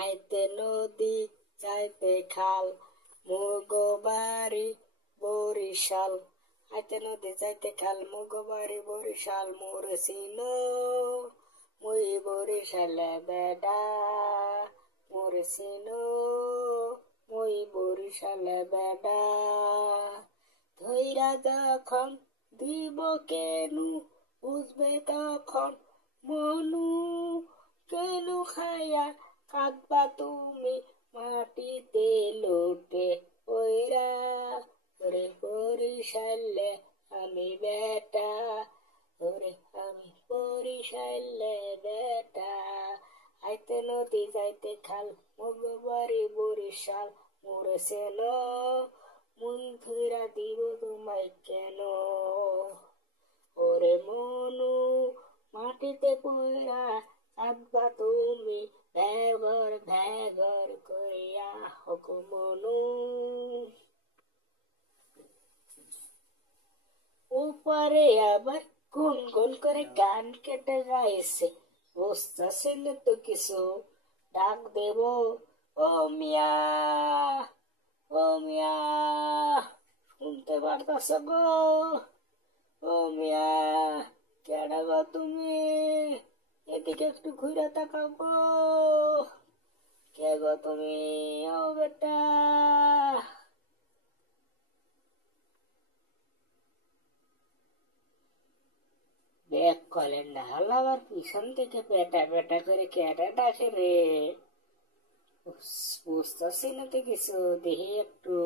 আইতে নদী যাইতে খাল মুগো বাড়ি বরিশাল। আইতে নদী যাইতে খাল মুগো বাড়ি বরিশাল। মোর চিনো মুই বরিশালে বেডা, মোর চিনো মুই বরিশালে বেডা। ধৈরা যখন দিব কেনু বুঝবে তখন মনু, কেনু খাইয়া কাঁদবা তুমি মাটিতে লোটে ওইরা। ওরে বরিশালে আমি বেটা, ওরে আমি বরিশালে বেটা। আইতে নদী যাইতে খাল মুগো বাড়ি বরিশাল। মোর চেনো মুই ধইরা দিব তোমায় কেন। ওরে মনু মাটিতে পইরা কাঁদবা তুমি ভ্যাগর ভ্যাগর করিয়া হক মনু। উপরে আবার গুন গুন করে গান কেটে গাইছে, বুঝতেছে না তো কিছু। ডাক দেব ও মিয়া, ও মিয়া শুনতে পারতাছ গো? ও মিয়া কেডা গো তুমি? এদিকে একটু ঘুরে তাকাও গো। কে গো তুমি? ও বেটা। ব্যাক কলেন না হলো আবার পিছন থেকে পেটা পেটা করে কেটে ডাকে রে। বুঝতেছি না তো কিছু, দেখি একটু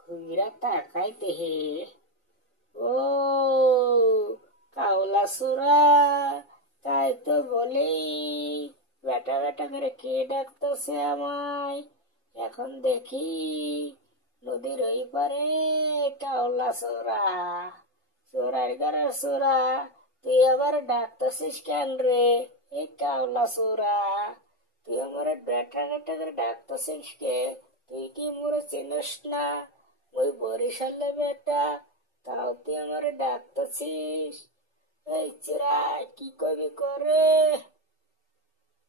ঘুরা তাকাই দেখি। ও কাওলা সুরা, তাই তো বলি বেটা বেটা করে কে ডাকতেছে আমায়। এখন দেখি নদীর ওই পারে কাওলা সুরা, চোরার ঘরের চোরা, তুই আবার ডাকতেছিস কেন রে? এই কাওলা চোরা, তুই আমার বেটা বেটা করে ডাকতেছিস কে? তুই কি মোরে চিনিস না? ওই বরিশালে বেটা, তাও তুই আমার ডাকতেছিস? এই চোরা কি কবি করে?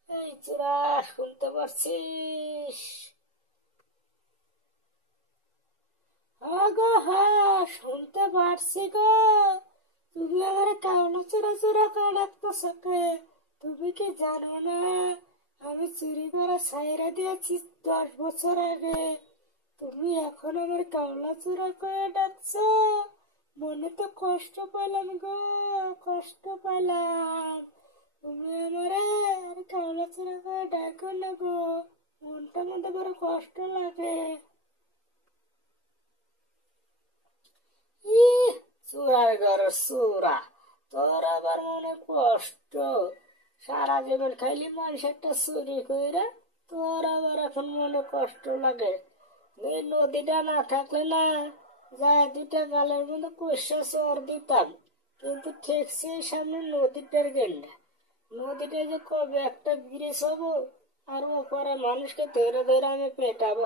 এই চোরা শুনতে পাচ্ছিস? গো হ্যাঁ শুনতে পারছি গো। তুমি আমার কাউনা চোরা চোরা করে ডাকতেছ কে? তুমি কি জানো না আমি চুরি করে ছাইরা দিয়েছি 10 বছর আগে? তুমি এখন আমার কাউলা চোরা করে ডাকছো? মনে তো কষ্ট পেলাম গো, কষ্ট পেলাম। তুমি আমারে আর কাউলা চোরা করে ডাকো না গো, মনটা মধ্যে বড় কষ্ট লাগে। চূড়ার ঘর চূড়া, তোর আবার মনে কষ্ট। সারা জীবন খাইলি মানুষেরটা চুরি কইরা, তোর আবার এখন মনে কষ্ট লাগে। এই নদীটা না থাকলে না যায় 2টা গালের মধ্যে কষা চর দিতাম, কিন্তু ঠেকছে সামনে নদীটার গেন্ডা। নদীটা যে কবে একটা ব্রিজ হবো আর ওপরে মানুষকে ধরে ধরে আমি পেটাবো।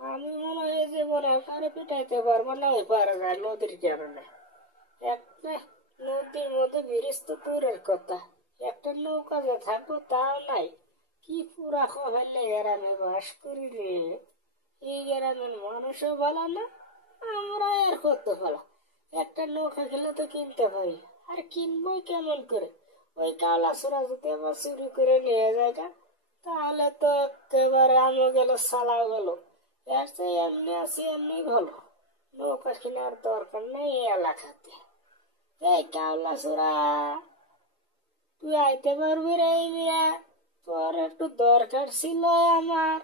আমি মনে হয় যে মনে কারে পিটাইতে পারবো না ওই পারে যায় নদীর কারণে। একটা নদীর মধ্যে ব্রিজ তো দূরের কথা, একটা নৌকা যে থাকবো তাও নাই। কি পুরা খবরলে গ্রামে বাস করি রে। এই গ্রামের মানুষও ভালো না, আমরা আর কত ভালো। একটা নৌকা খেলে তো কিনতে পারি, আর কিনবই কেমন করে? ওই কালা সুরা যদি আবার চুরি করে নিয়ে যায় তাহলে তো একেবারে আমি গেল সালাও গেল। এর চেয়ে এমনি আছি এমনি ভালো, নৌকা কেনার দরকার নেই এই এলাকাতে। এই কাওলা সুরা, তুই আইতে পারবি রে? মিয়া তোর একটু দরকার ছিল আমার।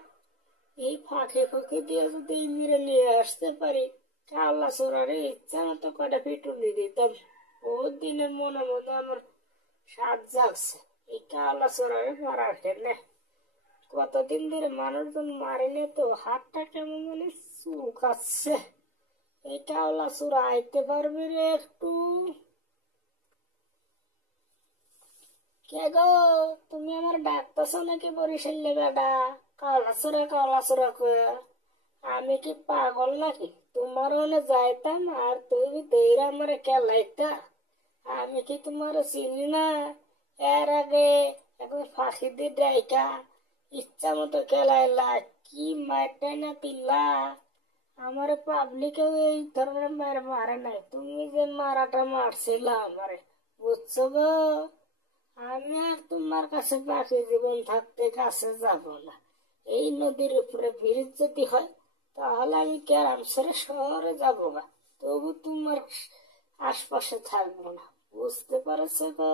এই ফাঁকে ফাঁকে দিয়ে যদি মিরে নিয়ে আসতে পারি, কাওলা সুরার ইচ্ছা মতো কটা পিটুনি দিতাম। বহুত দিনের মনে মনে আমার সাত জাগছে এই কাওলা সুরারে মারার ফেলে। কতদিন ধরে মানুষজন মারিলে তো হাতটা কেমন মানে চুলকাচ্ছে। এই কাওলা চূড়া আইতে পারবি রে একটু? কে গো তুমি আমার ডাকতেছ নাকি বরিশালে বেডা? কাওলা চূড়া কয়ে আমি কি পাগল নাকি? তোমার ওনে যাইতাম আর তুমি দেইরা আমার কেলাইতা? আমি কি তোমার চিনি না? এর আগে এখন ফাঁকি দিয়ে ডাইকা ইচ্ছা মতো খেলাইলা, কি মারটাই না তিল্লা। আমার পাবলিকেও এই ধরনের মার মারে নাই, তুমি যে মারাটা মারছিল আমারে, বুঝছো গো? আমি আর তোমার কাছে বাকি জীবন থাকতে কাছে যাব না। এই নদীর উপরে ব্রিজ যদি হয় তাহলে আমি গ্রাম ছেড়ে শহরে যাবো গা, তবু তোমার আশপাশে থাকবো না, বুঝতে পারছো গো?